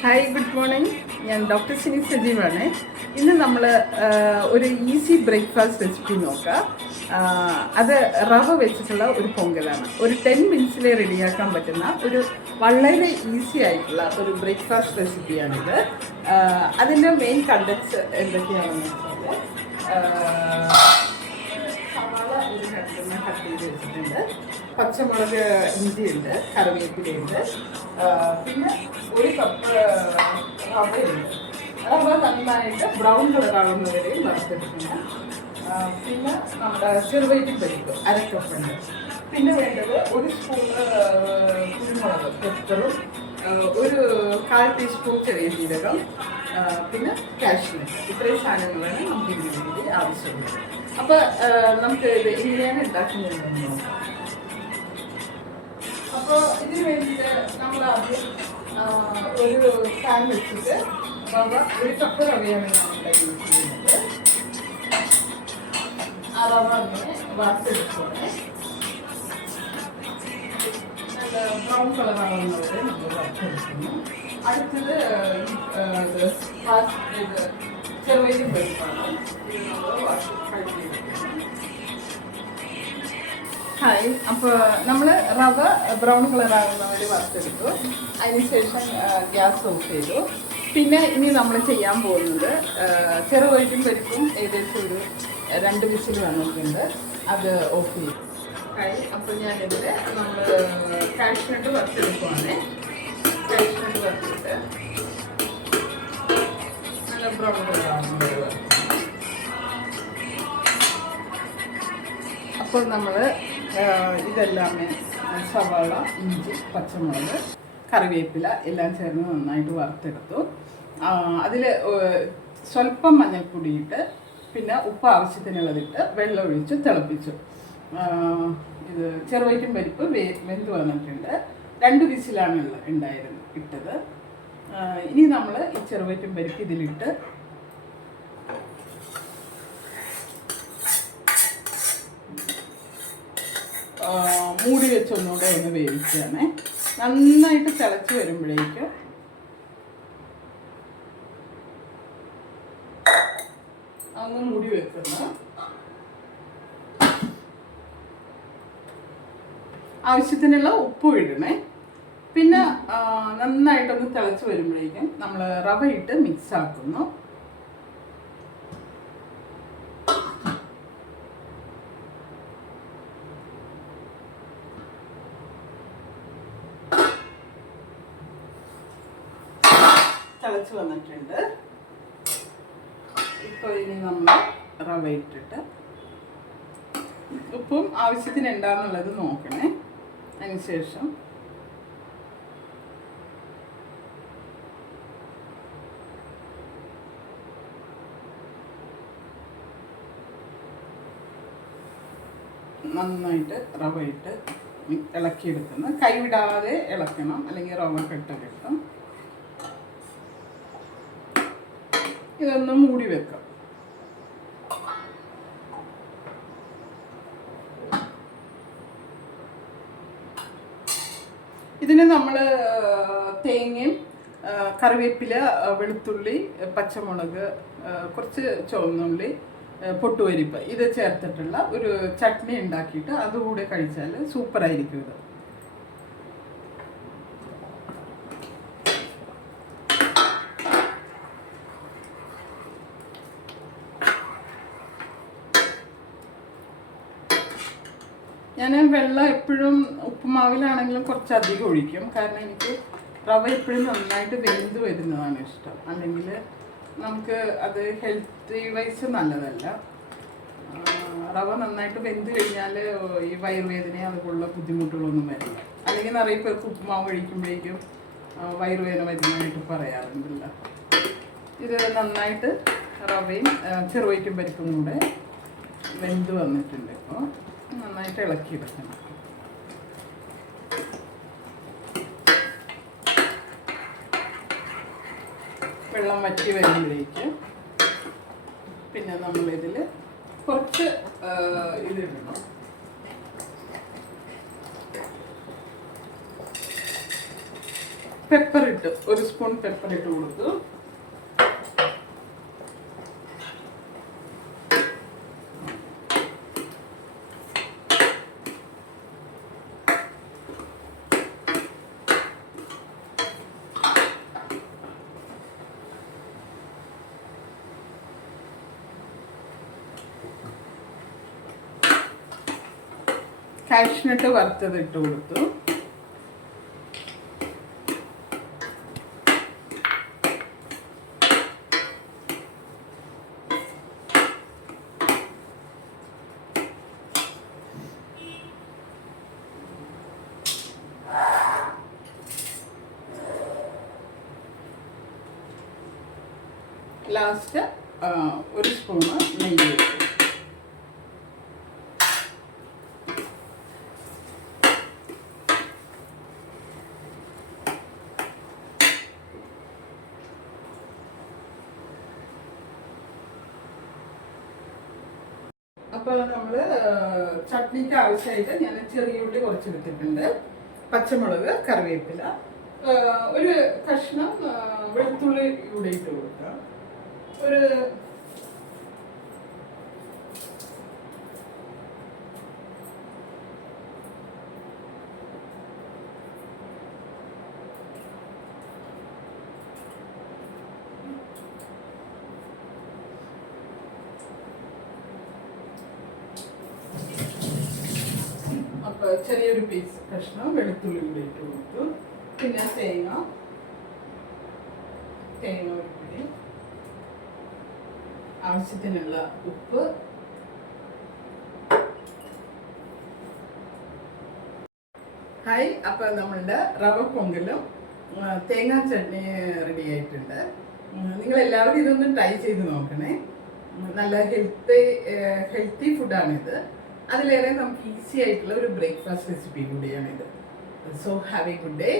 Hi, good morning. ഞാൻ doctor Sini സജീവാണ്. ഇന്ന് നമ്മൾ ഒരു ഈസി ബ്രേക്ക്ഫാസ്റ്റ് റെസിപ്പി നോക്കാം. അത് റവ വെച്ചിട്ടുള്ള ഒരു പൊങ്കലാണ്. ഒരു 10 മിനിറ്റ്സിൽ റെഡിയാക്കാൻ പറ്റുന്ന ഒരു വളരെ ഈസി ആയിട്ടുള്ള ഒരു ബ്രേക്ക്ഫാസ്റ്റ് റെസിപ്പിയാണിത്. അതിൻ്റെ മെയിൻ കണ്ടൻസ് എന്തൊക്കെയാണെന്ന് വെച്ചാൽ സവാള ഒരു കട്ട് ചെയ്ത് വെച്ചിട്ടുണ്ട്, പച്ചമുളക്, ഇഞ്ചിയുണ്ട്, കറിവേപ്പിലയുണ്ട്, പിന്നെ ഒരു കപ്പ് റവയുണ്ട്. റവ നന്നായിട്ട് ബ്രൗൺ കളറാകുന്ന വരെയും വറുത്തെടുക്കണം. പിന്നെ നമ്മുടെ ചെറുവൈറ്റും പരിപ്പ് അരക്കപ്പുണ്ട്. പിന്നെ വേണ്ടത് ഒരു സ്പൂണ് കുരുമുളക് പെപ്പറും, ഒരു 1/4 ടീസ്പൂൺ ചെറിയ ജീരകം, പിന്നെ കാഷ്നട്ട്. ഇത്രയും സാധനങ്ങളാണ് നമുക്ക് ഇതിന് വേണ്ടി ആവശ്യമുള്ളത്. അപ്പോൾ നമുക്ക് ഇത് എങ്ങനെയാണ് ഉണ്ടാക്കുന്നതെന്ന് നോക്കാം. അപ്പോൾ ഇതിന് വേണ്ടിയിട്ട് നമ്മൾ ആദ്യം ഒരു പാൻ വെച്ചിട്ട് റവ, ഒരു കപ്പ് റവയാണ് നമ്മൾ യൂസ് ചെയ്യുന്നത്. ആ റവ അങ്ങനെ വറുത്തെടുക്കുകയാണ്. നല്ല ബ്രൗൺ കളറാകുന്നവരെ നമ്മൾ വറുത്തെടുക്കുന്നു. അടുത്തത് ഇത് ചെറുവൈറ്റും പരിപ്പാണ്. ഇത് നമ്മൾ കഴിച്ചെടുക്കുന്നു. ഹായ്, അപ്പോൾ നമ്മൾ റവ ബ്രൗൺ കളറാകുന്നവർ വറുത്തെടുത്തു. അതിനുശേഷം ഗ്യാസ് ഓഫ് ചെയ്തു. പിന്നെ ഇനി നമ്മൾ ചെയ്യാൻ പോകുന്നത് ചെറുവൈറ്റും പരിപ്പും ഏകദേശം ഒരു 2 വിസിൽ വന്നിട്ടുണ്ട്. അത് ഓഫ് ചെയ്തു. ഹായ്, അപ്പോൾ ഞാനിതിൽ നമ്മൾ കാഷ്നട്ട് വറുത്തെടുക്കുവാണ്. കാഷ്നട്ട് വറുത്തിട്ട് നല്ല ബ്രൗൺ കളറാകുന്നത്. അപ്പോൾ നമ്മൾ ഇതെല്ലാം സവാള, ഇഞ്ചി, പച്ചമുളക്, കറിവേപ്പില എല്ലാം ചേർന്ന് നന്നായിട്ട് വറുത്തെടുത്തു. അതിൽ സ്വല്പം മഞ്ഞൾപ്പൊടി ഇട്ട്, പിന്നെ ഉപ്പ് ആവശ്യത്തിനുള്ളതിട്ട് വെള്ളം ഒഴിച്ച് തിളപ്പിച്ചു. ഇത് ചെറുവൈറ്റും പരിപ്പ് വെന്ത് വന്നിട്ടുണ്ട്. 2 വിസിലാണ് ഇട്ടത്. ഇനി നമ്മൾ ഈ ചെറുവൈറ്റും പരിപ്പ് ഇതിലിട്ട് മൂടി വെച്ച് ഒന്നുകൂടെ ഒന്ന് വേവിക്കുകയാണ്. നന്നായിട്ട് തിളച്ച് വരുമ്പോഴേക്കും ഒന്ന് മൂടി വെക്കുന്നു. ആവശ്യത്തിനുള്ള ഉപ്പും ഇടണേ. പിന്നെ നന്നായിട്ടൊന്ന് തിളച്ച് വരുമ്പോഴേക്കും നമ്മൾ റവ ഇട്ട് മിക്സ് ആക്കുന്നു. തിളച്ച് വന്നിട്ടുണ്ട്. ഇപ്പോൾ ഇനി നമ്മൾ റവ ഇട്ടിട്ട് ഉപ്പും ആവശ്യത്തിന് ഉണ്ടാകുന്നുള്ളത് നോക്കണേ. അതിനുശേഷം നന്നായിട്ട് റവ ഇട്ട് ഇളക്കിയെടുക്കണം. കൈവിടാതെ ഇളക്കണം, അല്ലെങ്കിൽ റവ കെട്ട് കിട്ടും. ഇതൊന്ന് മൂടി വെക്കാം. ഇതിന് നമ്മൾ തേങ്ങയും, കറിവേപ്പില, വെളുത്തുള്ളി, പച്ചമുളക്, കുറച്ച് ചുവന്നുള്ളി, പൊട്ടുപരിപ്പ് ഇത് ചേർത്തിട്ടുള്ള ഒരു ചട്നി ഉണ്ടാക്കിയിട്ട് അതുകൂടെ കഴിച്ചാൽ സൂപ്പറായിരിക്കും ഇത്. ഞാൻ വെള്ളം എപ്പോഴും ഉപ്പുമാവിലാണെങ്കിലും കുറച്ചധികം ഒഴിക്കും. കാരണം എനിക്ക് റവ എപ്പോഴും നന്നായിട്ട് വെന്ത് വരുന്നതാണ് ഇഷ്ടം. അല്ലെങ്കിൽ നമുക്ക് അത് ഹെൽത്ത് വൈസ് നല്ലതല്ല. റവ നന്നായിട്ട് വെന്ത് കഴിഞ്ഞാൽ ഈ വയറുവേദന അതുപോലുള്ള ബുദ്ധിമുട്ടുകളൊന്നും വരില്ല. അല്ലെങ്കിൽ നിറയെ പേർക്ക് ഉപ്പുമാവ് കഴിക്കുമ്പോഴേക്കും വയറുവേദന വരുന്നതായിട്ട് പറയാറുണ്ടല്ല. ഇത് നന്നായിട്ട് റവയും ചെറുവൈറ്റും പരിപ്പും കൂടെ വെന്ത് വന്നിട്ടുണ്ട്. ഇപ്പോൾ നന്നായിട്ട് ഇളക്കിയെടുക്കണം. വെള്ളം വറ്റി വരുമ്പോഴേക്ക് പിന്നെ നമ്മളിതിൽ കുറച്ച് ഇതിടണം. പെപ്പർ ഇട്ട്, 1 സ്പൂൺ പെപ്പർ ഇട്ട് കൊടുത്തു. കാഷ്നട്ട് വറുത്തത് ഇട്ട് കൊടുത്തു. ലാസ്റ്റ് 1 സ്പൂണ് നെയ്യ് ഇട്ടു. അപ്പോൾ നമ്മൾ ചട്നിക്ക് ആവശ്യമായിട്ട് ഞാൻ ചെറിയ ഉള്ളി കുറച്ച് എടുത്തിട്ടുണ്ട്, പച്ചമുളക്, കറിവേപ്പില, ഒരു കഷ്ണം വെളുത്തുള്ളി ഇവിടെ ഇട്ട് കൊടുക്കാം. ഒരു അപ്പോൾ ചെറിയൊരു പീസ് കഷ്ണം വെളുത്തുള്ളി ഇവിടെ ഇട്ട് കൊടുത്തു. പിന്നെ തേങ്ങ ഒരു പിടി, ആവശ്യത്തിനുള്ള ഉപ്പ്, ഹായ്. അപ്പോൾ നമ്മളുടെ റവ പൊങ്കലും തേങ്ങാ ചട്നി റെഡി ആയിട്ടുണ്ട്. നിങ്ങളെല്ലാവരും ഇതൊന്ന് ട്രൈ ചെയ്ത് നോക്കണേ. നല്ല ഹെൽത്തി ഫുഡാണിത്. അതിലേറെ നമുക്ക് ഈസി ആയിട്ടുള്ള ഒരു ബ്രേക്ക്ഫാസ്റ്റ് റെസിപ്പി കൂടിയാണിത്. So have A good day.